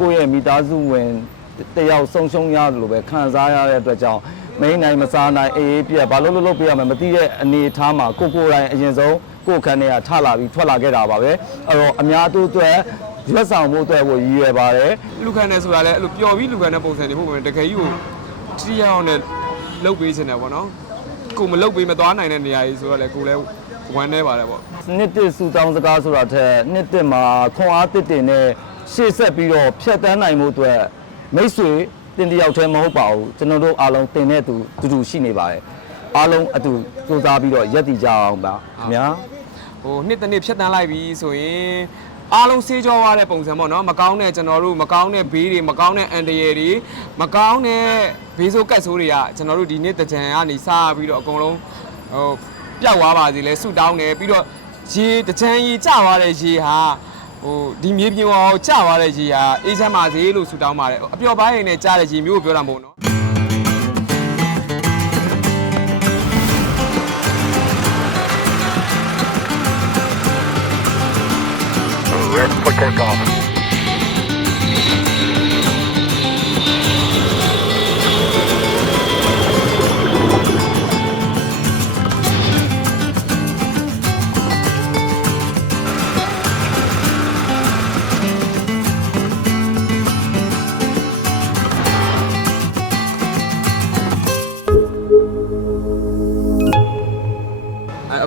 ကိုယ့်ရဲ့မိသားစုဝင်တယောက်ဆုံးရှုံးရတယ်လို့ပဲခံစားရတဲ့အတွက်ကြောင့်မိန်းနိုင်မစားနိုင်အေးအေးပြက်ဘာလို့လို့လို့ပြရမယ်မသိတဲ့အနေအထားမှာကိုကိုယ်တိုင်အရင်ဆုံးကိုယ့်ခန်းထဲကထလာပြီးထွက်လာခဲ့တာပါပဲအဲ့တော့အများသူအတွက်ရွက်ဆောင်မှုအတွက်ကိုရည်ရွယ်ပါတယ်လူခံတယ်ဆိုတာလည်းအဲ့လိုပျော်ပြီးလူခံတဲ့ပုံစံတွေပုံစံတကယ်ကြီးကိုတိရအောင်နဲ့လှုပ်ပေးချင်တယ်ပေါ့နော်ကိုမလှုပ်ပေးမသွားနိုင်တဲ့နေရာကြီးဆိုတော့လေကိုလည်းဝမ်းနေပါတယ်ပေါ့နှစ်တစ်စူတောင်းစကားဆိုတာထက်နှစ်တစ်မှာခွန်အားတစ်တင်နဲ့ ရှေ့ဆက်ပြီးတော့ဖြတ်တန်းနိုင်မှုအတွက်မိတ်ဆွေတင်တယောက်တည်းမဟုတ်ပါဘူးကျွန်တော်တို့အားလုံးတင်တဲ့သူတူတူရှိနေပါတယ်အားလုံးအတူစူးစမ်းပြီးတော့ရက်တည်ကြအောင်ပါခင်ဗျာဟိုနှစ်တစ်နှစ်ဖြတ်တန်းလိုက်ပြီဆိုရင်အားလုံးဆေးကြောသွားတဲ့ပုံစံပေါ့နော်မကောင်းတဲ့ကျွန်တော်တို့မကောင်းတဲ့ဘေးတွေမကောင်းတဲ့အန်တရယ်တွေမကောင်းတဲ့ဘေးဆိုးကတ်ဆိုးတွေကကျွန်တော်တို့ဒီနှစ်တကြံကနေစပြီးတော့အကုန်လုံးဟိုပျောက်သွားပါစေလဲဆူတောင်းတယ်ပြီးတော့ရေတကြံရေကျသွားတဲ့ရေဟာ ဟိုဒီမြေပြင်ပေါ်ကျသွားတဲ့ရေဟာအေးချမ်းပါစေလို့ဆူတောင်းပါတယ်အပျော်ပါးရင်နဲ့ကျတဲ့ရေမျိုးကိုပြောတာမဟုတ်နော် Ready for takeoff.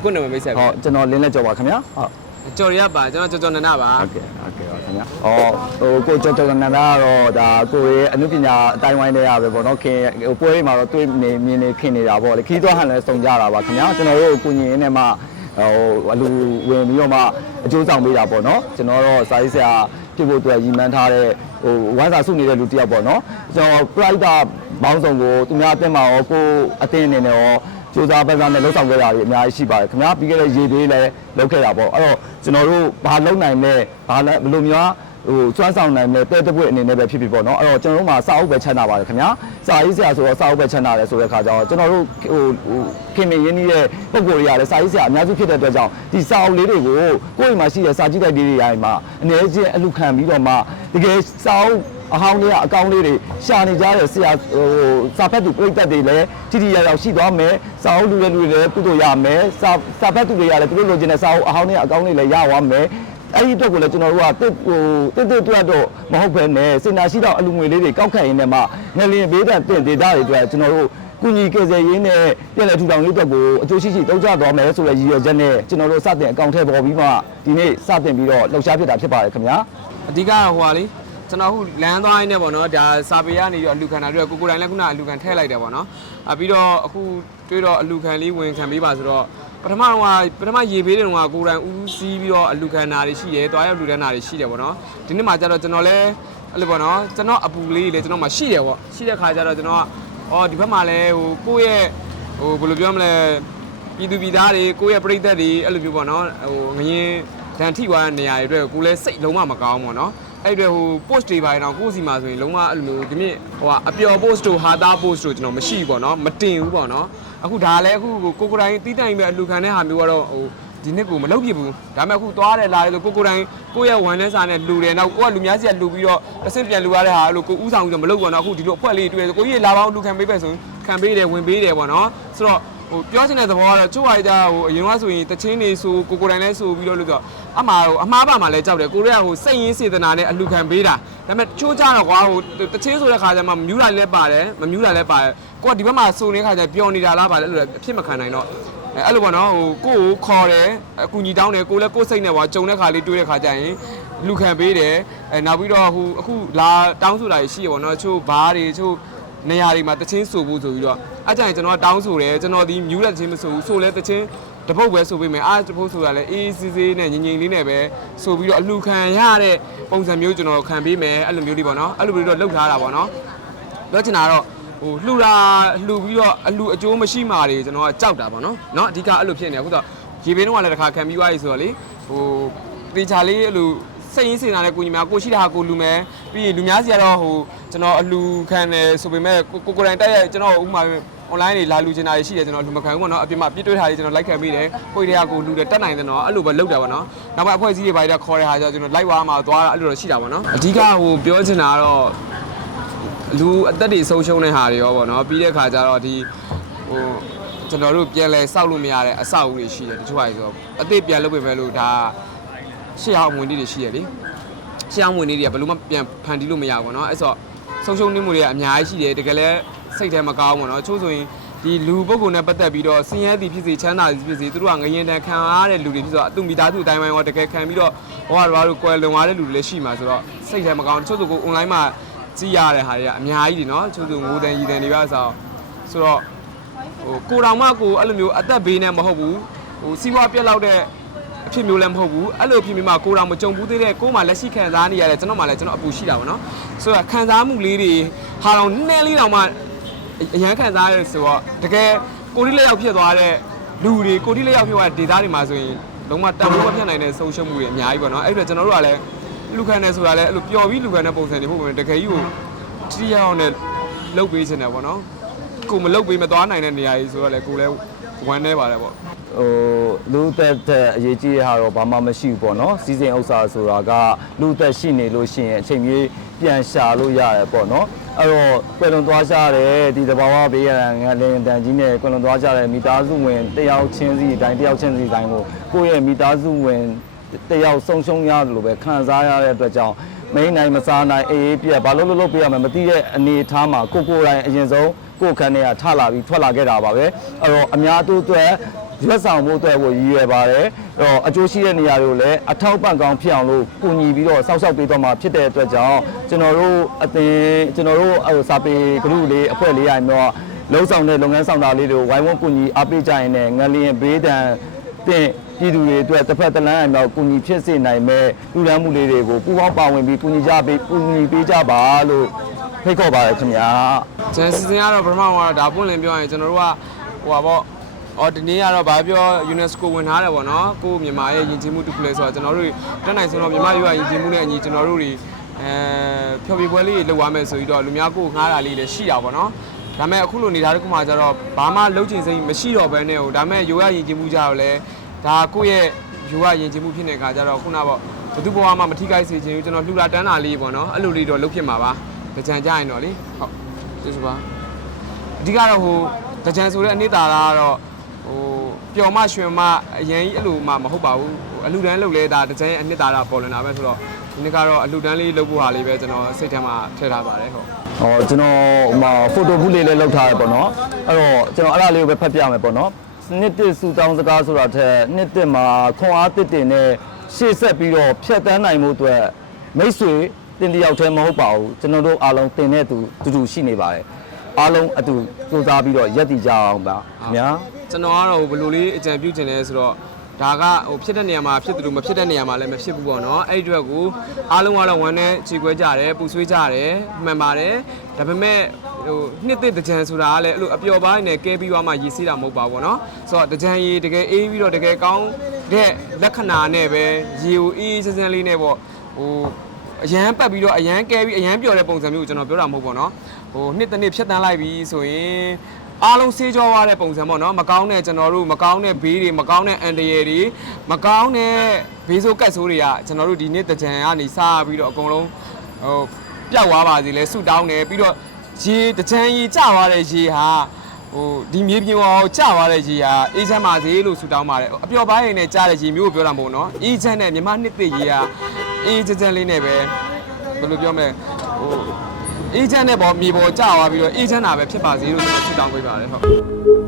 အဲ့အခုနာမည်မိတ်ဆက်ဟောကျွန်တော်လင်းလက်ကြောပါခင်ဗျာဟုတ်ကျော်ရပါကျွန်တော်ကျော်ကျော်နန္ဒပါဟုတ်ကဲ့ဟုတ်ကဲ့ပါခင်ဗျာ။အော်ဟိုကိုကျော်ကျော်နန္ဒာကတော့ဒါကိုရဲ့အနုပညာအတိုင်းဝိုင်းတွေကပဲပေါ့နော်ခင်ဟိုပွဲတွေမှာတော့တွေ့နေမြင်နေခင်နေတာပေါ့လေခီးသွားဟန်လည်းစုံကြတာပါခင်ဗျာကျွန်တော်တို့ကိုညီရင်းနဲ့မှဟိုအလူဝင်ပြီးတော့မှအကျိုးဆောင်ပေးတာပေါ့နော်ကျွန်တော်တော့စာရေးဆရာဖြစ်ဖို့အတွက်ရည်မှန်းထားတဲ့ဟိုဝမ်းစာစုနေတဲ့လူတစ်ယောက်ပေါ့နော်ကျွန်တော် pride ဘောင်းဆောင်ကိုသူများအတင်းမှာရောကိုအတင်းအနေနဲ့ရော စူးစမ်းပန်းစားနဲ့လှုပ်ဆောင်ခဲ့တာတွေအများကြီးရှိပါတယ်ခင်ဗျာပြီးခဲ့တဲ့ရေသေးလည်းလုပ်ခဲ့တာပေါ့အဲ့တော့ကျွန်တော်တို့ဘာလုပ်နိုင်လဲဘာလဲဘယ်လိုမျိုးဟိုစွမ်းဆောင်နိုင်လဲတဲ့တဲ့ပွင့်အနေနဲ့ပဲဖြစ်ဖြစ်ပေါ့နော်အဲ့တော့ကျွန်တော်တို့မှာစာအုပ်ပဲချမ်းသာပါတယ်ခင်ဗျာစာရေးဆရာဆိုတော့စာအုပ်ပဲချမ်းသာတယ်ဆိုတဲ့ခါကျတော့ကျွန်တော်တို့ဟိုဟိုခင်မင်းရင်းနှီးတဲ့ပုံကိုယ်တွေကလည်းစာရေးဆရာအများစုဖြစ်တဲ့အတွက်ကြောင့်ဒီစာအုပ်လေးတွေကိုကိုယ့်အိမ်မှာရှိတဲ့စာကြည့်တိုက်လေးတွေရိုင်းမှာအနေချင်းအလူခံပြီးတော့မှတကယ်စာအုပ် အဟောင်းတွေကအကောင်းလေးတွေရှာနေကြတဲ့ဆရာဟိုစာဖတ်သူပြိသက်တွေလည်းတိတိကျကျရှိသွားမယ်စာအုပ်လူတွေလူတွေလည်းကုသိုလ်ရမယ်စာစာဖတ်သူတွေကလည်းသူတို့လိုချင်တဲ့စာအုပ်အဟောင်းတွေအကောင်းတွေလည်းရသွားမယ်အဲ့ဒီအတွက်ကိုလည်းကျွန်တော်တို့ကတစ်ဟိုတစ်တစ်တွတ်တော့မဟုတ်ဘဲနဲ့စင်နာရှိတော့အလူငွေလေးတွေကောက်ခတ်ရင်းနဲ့မှငလျင်ဘေးတန်တင့်ဒေတာတွေအတွက်ကျွန်တော်တို့ကုညီကေစရင်းနဲ့ပြည်လဲထူထောင်ရေးအတွက်ကိုအကျိုးရှိရှိတုံးကြသွားမယ်ဆိုတဲ့ရည်ရွယ်ချက်နဲ့ကျွန်တော်တို့စတင်အကောင့်ထဲပေါ်ပြီးမှဒီနေ့စတင်ပြီးတော့လှုပ်ရှားဖြစ်တာဖြစ်ပါတယ်ခင်ဗျာအဓိကဟိုဟာလေ ကျွန်တော်အခုလမ်းသွားရင်းနဲ့ပေါ့နော်ဒါစာပေကနေပြီးတော့အလူခံတာတွေ့ကိုကိုယ်တိုင်လည်းခုနအလူခံထည့်လိုက်တယ်ပေါ့နော်အပြီးတော့အခုတွေ့တော့အလူခံလေးဝင်ခံပေးပါဆိုတော့ပထမတော့ပထမရေပေးတဲ့တော့ကိုယ်တိုင်ဦးစီးပြီးတော့အလူခံတာတွေရှိတယ်တွားရောက်လူတန်းတာတွေရှိတယ်ပေါ့နော်ဒီနေ့မှကျတော့ကျွန်တော်လည်းအဲ့လိုပေါ့နော်ကျွန်တော်အပူလေးတွေလည်းကျွန်တော်မှရှိတယ်ပေါ့ရှိတဲ့ခါကျတော့ကျွန်တော်ကအော်ဒီဘက်မှာလည်းဟိုကိုယ့်ရဲ့ဟိုဘယ်လိုပြောမလဲပြည်သူပြည်သားတွေကိုယ့်ရဲ့ပြည်သက်တွေအဲ့လိုမျိုးပေါ့နော်ဟိုငရင်ဒဏ်ထိသွားတဲ့နေရာတွေအတွက်ကိုယ်လည်းစိတ်လုံးဝမကောင်းဘူးပေါ့နော် အဲ့တွေဟို post တွေပိုင်းတော့ကိုယ့်စီမှာဆိုရင်လုံးဝအဲ့လိုမျိုးဒီမြင့်ဟိုကအပျော် post တို့ဟာသား post တို့ကျွန်တော်မရှိဘူးပေါ့နော်မတင်ဘူးပေါ့နော်အခုဒါလည်းအခုကိုကိုကိုတိုင်းတီးတိုင်ပဲအလူခံတဲ့ဟာမျိုးကတော့ဟိုဒီနှစ်ကိုမလုပ်ပြဘူးဒါပေမဲ့အခုသွားတယ်လာတယ်ဆိုကိုကိုတိုင်းကိုယ့်ရဲ့ဝန်ထဲစာနဲ့လူတယ်နောက်ကိုကလူများစီကလူပြီးတော့တစ်ဆင့်ပြန်လူရတဲ့ဟာလို့ကိုဥဆောင်ပြီးတော့မလုပ်ဘူးနော်အခုဒီလိုအဖွဲ့လေးတွေ့တယ်ကိုကြီးလာပေါင်းလူခံပေးပဲဆိုရင်ခံပေးတယ်ဝင်ပေးတယ်ပေါ့နော်ဆိုတော့ ဟိုပြောချင်တဲ့သဘောကတော့ချို့ဟာကြဟိုအရင်ကဆိုရင်တချင်းနေဆိုကိုကိုတိုင်းလဲဆိုပြီးတော့လို့ဆိုတော့အမှားဟိုအမှားပါမှာလဲကြောက်တယ်ကိုရဲကဟိုစိတ်ရင်းစေတနာနဲ့အလူခံပေးတာဒါပေမဲ့ချိုးကြတော့ကွာဟိုတချင်းဆိုတဲ့ခါကျမှမမြူးတာလည်းပါတယ်မမြူးတာလည်းပါတယ်ကိုကဒီဘက်မှာစုံနေတဲ့ခါကျပျော်နေတာလားပါလဲအဲ့လိုအဖြစ်မခံနိုင်တော့အဲအဲ့လိုပေါ့နော်ဟိုကိုကိုခေါ်တယ်အကူညီတောင်းတယ်ကိုလည်းကိုစိတ်နဲ့ကွာကြုံတဲ့ခါလေးတွေးတဲ့ခါကျရင်လူခံပေးတယ်အဲနောက်ပြီးတော့ဟိုအခုလာတောင်းဆိုတာရှိရပေါ့နော်ချို့ဘားတွေချို့ နေရာတွေမှာတချင်းဆိုဖို့ဆိုပြီးတော့အကြိုင်ကျွန်တော်တောင်းဆိုတယ်ကျွန်တော်ဒီမြူးတဲ့တချင်းမဆိုဘူးဆိုလဲတချင်းတပုတ်ပဲဆိုပေးမယ်အားတပုတ်ဆိုတာလဲအေးစီးစီးနဲ့ငြိမ်ငြိမ်လေးနဲ့ပဲဆိုပြီးတော့အလှခံရတဲ့ပုံစံမျိုးကျွန်တော်ခံပေးမယ်အဲ့လိုမျိုးလေးပေါ့နော်အဲ့လိုမျိုးတော့လှုပ်ထားတာပေါ့နော်ပြောချင်တာတော့ဟိုလှူတာလှူပြီးတော့အလှအကျိုးမရှိမှာတွေကျွန်တော်ကကြောက်တာပေါ့နော်เนาะအဓိကအဲ့လိုဖြစ်နေအခုတော့ရေဘေးတော့လည်းတစ်ခါခံပြီးသွားပြီဆိုတော့လေဟိုတေချာလေးအဲ့လို စိတ်ရင်းစင်တာနဲ့ကိုညီမကိုရှိတာဟာကိုလူမယ်ပြီးရင်လူများစီကတော့ဟိုကျွန်တော်အလူခံတယ်ဆိုပေမဲ့ကိုကိုကိုယ်တိုင်တက်ရကျွန်တော်ဥပမာဟ online တွေလာလူချင်တာတွေရှိတယ်ကျွန်တော်လူမခံဘူးပေါ့နော်အပြင်မှာပြစ်တွေ့တာတွေကျွန်တော်လိုက်ခံမိတယ်ကိုယ်တွေကကိုလူတွေတက်နိုင်တယ်နော်အဲ့လိုပဲလုပ်တာပေါ့နော်နောက်ပိုင်းအဖွဲ့အစည်းတွေဘာတွေခေါ်တဲ့ဟာကျကျွန်တော်လိုက်ဝါမှာသွားတာအဲ့လိုတော့ရှိတာပေါ့နော်အဓိကဟိုပြောချင်တာကတော့လူအသက်တွေဆုံးရှုံးတဲ့ဟာတွေရောပေါ့နော်ပြီးတဲ့ခါကျတော့ဒီဟိုကျွန်တော်တို့ပြန်လဲစောက်လို့မရတဲ့အဆောက်အဦတွေရှိတယ်တချို့ဟာတွေဆိုအသေးပြန်လုပ်ပေမဲ့လို့ဒါ ရှေ့အောင်ဝင်တွေရှိရလေရှေ့အောင်ဝင်နေတွေကဘယ်လို့မှပြန်ဖန်တီးလို့မရဘူးပေါ့နော်အဲ့ဆိုဆုံးရှုံးနေမှုတွေကအများကြီးရှိတယ်တကယ်လဲစိတ်ထဲမကောင်းဘူးပေါ့နော်ချို့ဆိုရင်ဒီလူပုဂ္ဂိုလ်နဲ့ပတ်သက်ပြီးတော့စင်ရဲသည်ဖြစ်စေချမ်းသာသည်ဖြစ်စေသူတို့ကငရင်တန်ခံရတဲ့လူတွေဖြစ်ဆိုတော့အသူမိသားစုအတိုင်းဝိုင်းရောတကယ်ခံပြီးတော့ဟိုကတော့တို့ကွယ်လွန်သွားတဲ့လူတွေလည်းရှိမှာဆိုတော့စိတ်ထဲမကောင်းချို့ဆိုကို online မှာကြည့်ရတဲ့ဟာတွေကအများကြီးတွေနော်ချို့ဆိုငိုတန်ရီတန်တွေပါဆိုတော့ဆိုတော့ဟိုကိုတော်မကိုအဲ့လိုမျိုးအသက်ဘေးနဲ့မဟုတ်ဘူးဟိုစီးပွားပြက်လောက်တဲ့ အဖြစ်မျိုးလည်းမဟုတ်ဘူးအဲ့လိုအဖြစ်မျိုးမှာကိုယ်တော်မကြုံဘူးသေးတဲ့ကိုယ်မှလက်ရှိခံစားနေရတဲ့ကျွန်တော်မှလည်းကျွန်တော်အပူရှိတာပေါ့နော်ဆိုတော့ခံစားမှုလေးတွေဟာတော့နည်းနည်းလေးတောင်မှအရန်ခံစားရဆိုတော့တကယ်ကိုယ်ဒီလက်ရောက်ဖြစ်သွားတဲ့လူတွေကိုယ်ဒီလက်ရောက်ဖြစ်သွားတဲ့ဒေသတွေမှာဆိုရင်လုံးဝတန်ဖိုးမဖြစ်နိုင်တဲ့ဆုံးရှုံးမှုတွေအများကြီးပေါ့နော်အဲ့ဒါကျွန်တော်တို့ကလည်းလူခံတယ်ဆိုတာလည်းအဲ့လိုပျော်ပြီးလူခံတဲ့ပုံစံတွေပုံစံတကယ်ကြီးကိုတိရအောင်နဲ့လှုပ်ပေးချင်တယ်ပေါ့နော်ကိုမလှုပ်ပေးမသွားနိုင်တဲ့နေရာကြီးဆိုတော့လေကိုလည်းဝမ်းနေပါတယ်ပေါ့ ဟိုလူသက်တဲ့အရေးကြီးတဲ့ဟာတော့ဘာမှမရှိဘူးပေါ့နော်စီစဉ်ဥစ္စာဆိုတာကလူသက်ရှိနေလို့ရှိရင်အချိန်ကြီးပြန်ရှာလို့ရတယ်ပေါ့နော်အဲ့တော့ကွယ်လွန်သွားကြတဲ့ဒီတဘာဝဘေးရန်ငါလင်းတန်ကြီးနဲ့ကွယ်လွန်သွားကြတဲ့မိသားစုဝင်တယောက်ချင်းစီတိုင်းတယောက်ချင်းစီတိုင်းကိုကိုယ့်ရဲ့မိသားစုဝင်တယောက်ဆုံးရှုံးရတယ်လို့ပဲခံစားရတဲ့အတွက်ကြောင့်မိန်နိုင်မစားနိုင်အေးအေးပြက်ဘာလို့လို့လို့ပြရမယ်မသိတဲ့အနေအထားမှာကိုကိုယ်တိုင်အရင်ဆုံးကိုယ်ခန်းထဲကထလာပြီးထွက်လာခဲ့တာပါပဲအဲ့တော့အများသူအတွက် ရွက်ဆောင်မှုအတွက်ကိုရည်ရွယ်ပါတယ်အဲ့တော့အကျိုးရှိတဲ့နေရာတွေကိုလည်းအထောက်ပံ့ကောင်းဖြစ်အောင်လို့ကူညီပြီးတော့စောင့်ရှောက်ပေးတော့မှာဖြစ်တဲ့အတွက်ကြောင့်ကျွန်တော်တို့အသင်းကျွန်တော်တို့ဟိုစာပေဂရုလေးအဖွဲ့လေးရိုင်တော့လုံးဆောင်တဲ့လုပ်ငန်းဆောင်တာလေးတွေကိုဝိုင်းဝန်းကူညီအားပေးကြရင်လည်းငလျင်ဘေးဒဏ်တဲ့ပြည်သူတွေအတွက်တစ်ဖက်တစ်လမ်းအမြောက်ကူညီဖြစ်စေနိုင်မဲ့လူရန်မှုလေးတွေကိုပူးပေါင်းပါဝင်ပြီးကူညီကြပေးကူညီပေးကြပါလို့ဖိတ်ခေါ်ပါတယ်ခင်ဗျာကျန်စီစဉ်ကတော့ပထမကတော့ဒါပွင့်လင်းပြောရင်ကျွန်တော်တို့ကဟိုပါပေါ့ အော်ဒီနေ့ကတော့ဗာပြော UNESCO ဝင်ထားတယ်ပေါ့နော်ကိုမြန်မာရဲ့ယဉ်ကျေးမှုတစ်ခုလဲဆိုတော့ကျွန်တော်တို့တက်နိုင်ဆိုတော့မြန်မာပြည်ကယဉ်ကျေးမှုနဲ့အညီကျွန်တော်တို့တွေအဲဖျော်ဖြေပွဲလေးတွေလုပ်ရမယ်ဆိုပြီးတော့လူများကိုငှားတာလေးလည်းရှိတာပေါ့နော်ဒါမဲ့အခုလိုနေသားတစ်ခုမှကျတော့ဘာမှလုံးချင်စိမ့်မရှိတော့ဘဲနဲ့ဟိုဒါမဲ့ရိုးရယဉ်ကျေးမှုကြတော့လဲဒါကိုယ့်ရဲ့ရိုးရယဉ်ကျေးမှုဖြစ်နေတဲ့ခါကျတော့ခုနပေါ့ဘသူဘဝမှာမထိခိုက်စေချင်ဘူးကျွန်တော်လှူလာတန်းတာလေးပေါ့နော်အဲ့လိုလေးတော့လုပ်ဖြစ်မှာပါကြံကြရင်တော့လေဟုတ်ကျေးဇူးပါအဓိကတော့ဟိုတကြံဆိုတဲ့အနှစ်သာရကတော့ ဟိုပျော်မရွှင်မအရင်ကြီးအဲ့လိုမှမဟုတ်ပါဘူးဟိုအလူတန်းလုပ်လဲဒါတကြံရဲ့အနှစ်သာရပေါ်လွင်တာပဲဆိုတော့ဒီနေ့ကတော့အလူတန်းလေးလုပ်ဖို့ဟာလေးပဲကျွန်တော်စိတ်ထဲမှာထည့်ထားပါတယ်ဟုတ်ဟောကျွန်တော်ဟိုမှာဖိုတိုဘူးလေးလည်းလောက်ထားရပေါ့နော်အဲ့တော့ကျွန်တော်အဲ့ဒါလေးကိုပဲဖတ်ပြမယ်ပေါ့နော်နှစ်တစ်စူတောင်းစကားဆိုတာထက်နှစ်တစ်မှာခွန်အားတစ်တင်နဲ့ရှေ့ဆက်ပြီးတော့ဖြတ်တန်းနိုင်မှုအတွက်မိတ်ဆွေတင်တယောက်တည်းမဟုတ်ပါဘူးကျွန်တော်တို့အားလုံးတင်တဲ့သူတူတူရှိနေပါတယ် အားလုံးအတူစူးစမ်းပြီးတော့ရက်တည်ကြအောင်ပါခင်ဗျာကျွန်တော်ကတော့ဘယ်လိုလေးအကြံပြုချင်လဲဆိုတော့ဒါကဟိုဖြစ်တဲ့နေရာမှာဖြစ်တယ်လို့မဖြစ်တဲ့နေရာမှာလည်းမဖြစ်ဘူးပေါ့နော်အဲ့ဒီအတွက်ကိုအားလုံးကတော့ဝမ်းနဲ့ခြေခွဲကြတယ်ပူဆွေးကြတယ်မှန်ပါတယ်ဒါပေမဲ့ဟိုနှစ်သက်တကြံဆိုတာကလည်းအဲ့လိုအပျော်ပိုင်းနဲ့ကဲပြီးသွားမှရည်စည်းတာမဟုတ်ပါဘူးပေါ့နော်ဆိုတော့တကြံရည်တကယ်အေးပြီးတော့တကယ်ကောင်းတဲ့လက္ခဏာနဲ့ပဲရေကိုအေးစစမ်းလေးနဲ့ပေါ့ဟိုအရန်ပတ်ပြီးတော့အရန်ကဲပြီးအရန်ပျော်တဲ့ပုံစံမျိုးကိုကျွန်တော်ပြောတာမဟုတ်ပါတော့ ဟိုနှစ်တစ်နှစ်ဖြတ်တန်းလိုက်ပြီးဆိုရင်အားလုံးဆေးကြောသွားတဲ့ပုံစံပေါ့နော်မကောင်းတဲ့ကျွန်တော်တို့မကောင်းတဲ့ဘေးတွေမကောင်းတဲ့အန်တရယ်တွေမကောင်းတဲ့ဘေးဆိုးကတ်ဆိုးတွေကကျွန်တော်တို့ဒီနှစ်တကြံကနေစားပြီးတော့အကုန်လုံးဟိုပျောက်သွားပါစေလဲဆူတောင်းတယ်ပြီးတော့ရေတကြံရေကျသွားတဲ့ရေဟာဟိုဒီမြေပြင်ပေါ်ကျသွားတဲ့ရေဟာအေးချမ်းပါစေလို့ဆူတောင်းပါတယ်အပျော်ပိုင်းနဲ့ကြားတဲ့ရေမျိုးကိုပြောတာမဟုတ်နော်အေးချမ်းတဲ့မြမနှစ်သိရေဟာအေးချမ်းချမ်းလေးနဲ့ပဲဘယ်လိုပြောမလဲဟို အေးချမ်းတဲ့ပေါ်မြေပေါ်ကျသွားပြီးတော့အေးချမ်းတာပဲဖြစ်ပါစေလို့ကျွန်တော်ဆုတောင်းပေးပါတယ်ဟုတ်